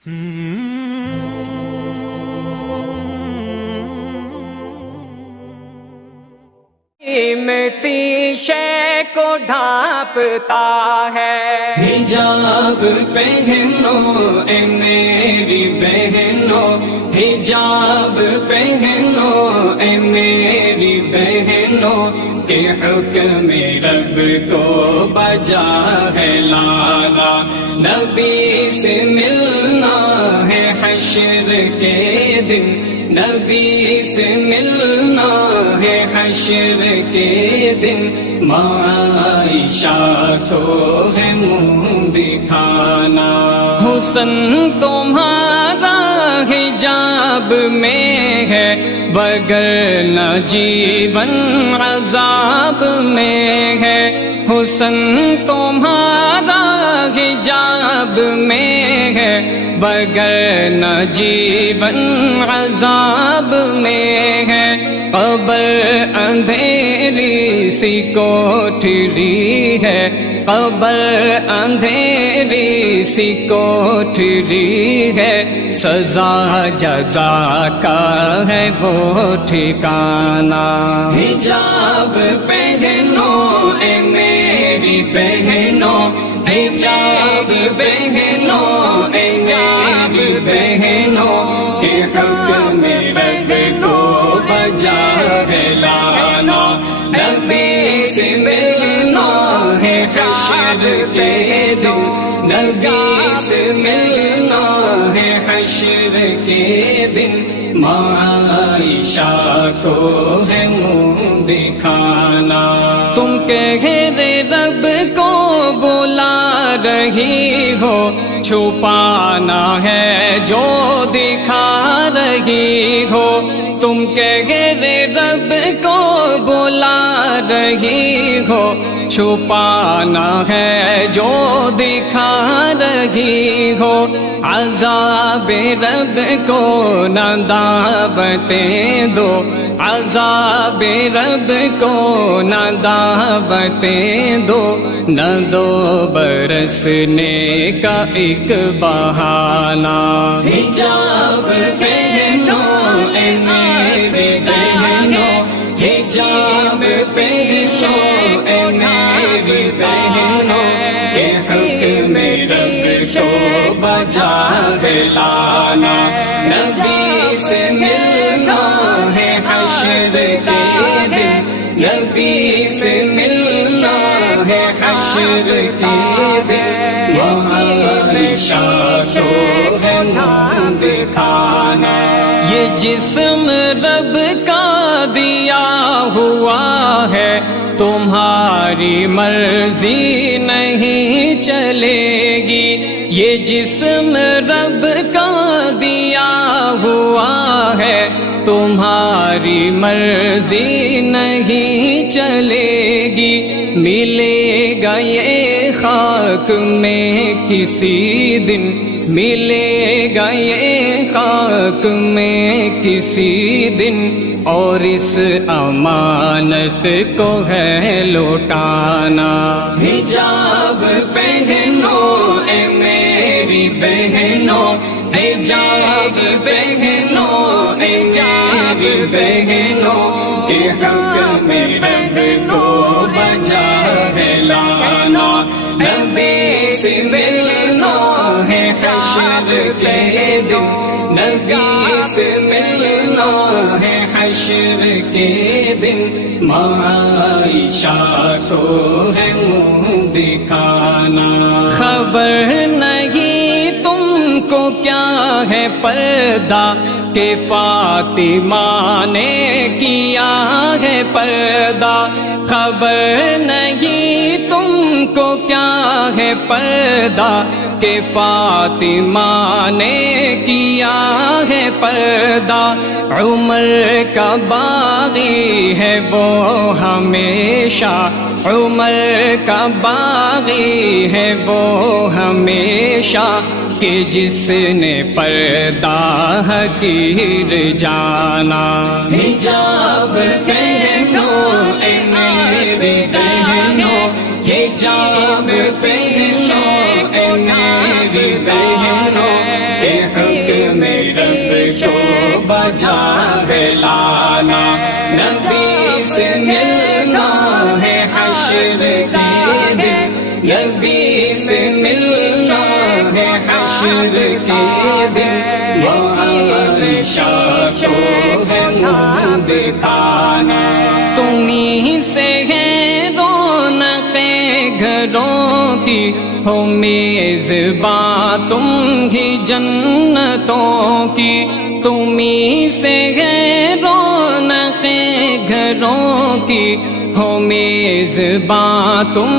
قیمتی شے کو ڈھانپتا ہے، حجاب پہنو اے میری بہنو، حجاب پہنو اے میری بہنو، کہ حکم رب کو بجا ہے لانا، نبی سے ملنا ہے حشر کے دن، نبی سے ملنا ہے حشر کے دن، عائشہ کو ہے منہ دکھانا، حسن تمہارا حجاب میں ہے، وگرنہ جیون عذاب میں ہے، حسن تمہارا حجاب میں ہے، وگرنہ جیون عذاب میں ہے، قبر اندھیری سی کوٹھری ہے، قبر اندھیری سی کوٹھری ہے، سزا جزا کا ہے وہ ٹھکانہ، حجاب پہنو اے میری بہنو، حجاب پہنو اے میری بہنو، کہ حکم رب کو بجا ہے لانا، نبی سے ملنا ہے حشر کے دن، نبی سے ملنا ہے حشر کے دن، عائشہ کو ہے منہ دکھانا، تم کہہ رب کو بلا رہی ہو، چھپانا ہے جو دکھا رہی ہو، تم کہہ رب کو بلا رہی ہو، چھپانا ہے جو دکھا رہی ہو، عذاب رب کو نہ دعوتیں دو، عذاب رب کو نہ دعوتیں دو، نہ دو برسنے کا ایک بہانہ، حجاب پہنو اے میری بہنو، حجاب پہنو اے میری بہنو، کہ حکم رب کو بجا ہے لانا، نبی سے ملنا ہے حشر کے دن، نبی سے ملنا ہے حشر کے دن، عائشہ کو ہے منہ دکھانا، یہ جسم رب کا دیا ہوا ہے، تمہاری مرضی نہیں چلے گی، یہ جسم رب کا دیا ہوا ہے، تمہاری مرضی نہیں چلے گی، ملے گا یہ خاک میں کسی دن، ملے گا یہ خاک میں کسی دن، اور اس امانت کو ہے لوٹانا، حجاب پہنو اے میری بہنو، حجاب پہنو اے میری بہنو، کہ حکم رب کو بجا ہے لانا، نبی سے ملنا ہے حشر کے دن، نبی سے ملنا ہے حشر کے دن، عائشہ کو ہے منہ دکھانا، خبر نہیں تم کو کیا ہے پردہ، کہ فاطمہ نے کیا ہے پردہ، خبر نہیں تم کو کیا ہے پردہ، کہ فاطمہ نے کیا ہے پردہ، عمر کا باغی ہے وہ ہمیشہ، عمر کا باغی ہے وہ ہمیشہ، کہ جس نے پردہ حقیر جانا، حجاب پہنو اے میری بہنو، حجاب پہنو اے میری بہنو، کہ بجا ہے لانا، نبی سے ملنا ہے حشر کے دن، نبی سے ملنا ہے حشر کے دن، عائشہ کو ہے منہ دکھانا، تمہیں سے ہے رونق گھروں کی، ہو میزباں تم ہی جنتوں کی، تمہیں سے ہے رونق گھروں کی، ہو میزباں تم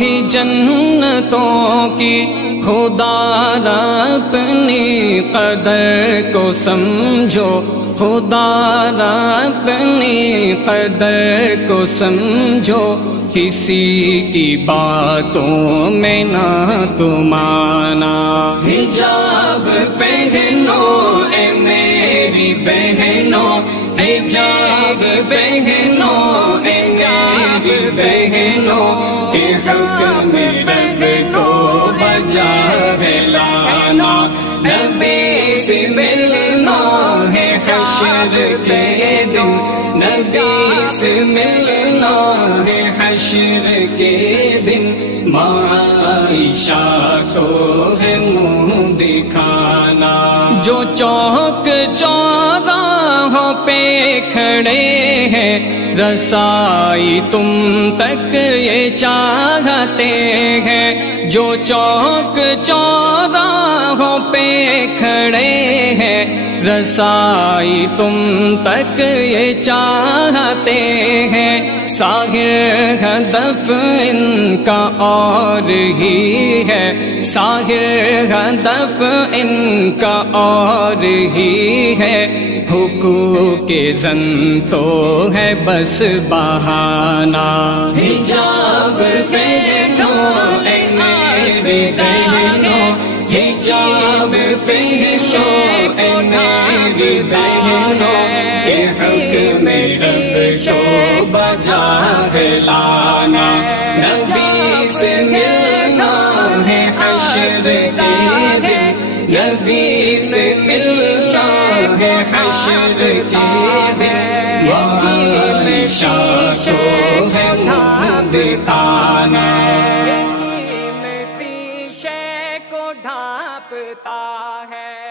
ہی جنتوں کی، خدا را اپنی قدر کو سمجھو، خدا را اپنی قدر کو سمجھو، کسی کی باتوں میں نہ تم آنا، حجاب پہنو اے میری بہنوں، حجاب پہنو اے میری بہنوں، کہ حکم رب کو بجا ہے لانا، نبی سے ملنا ہے حشر کے دن، نبی سے ملنا ہے حشر کے دن، عائشہ کو ہے منہ دکھانا، جو چوک چوراہوں پہ کھڑے ہیں، رسائی تم تک یہ چاہتے ہیں، جو چوک چوراہوں پہ کھڑے ہیں، رسائی تم تک یہ چاہتے ہیں، ساحر ہدف ان کا اور ہی ہے، ساحر ہدف ان کا اور ہی ہے، حقوق زن تو ہے بس بہانہ، حجاب پہنو اے میری بہنوں، حجاب پہنو اے میری بہنوں، کہ حکم رب کو بجا ہے لانا، نبی سے ملنا ہے حشر کے دن، نبی سے ملنا ہے حشر کے دن، عائشہ کو ہے منہ دکھانا، شے کو ڈھانپتا ہے۔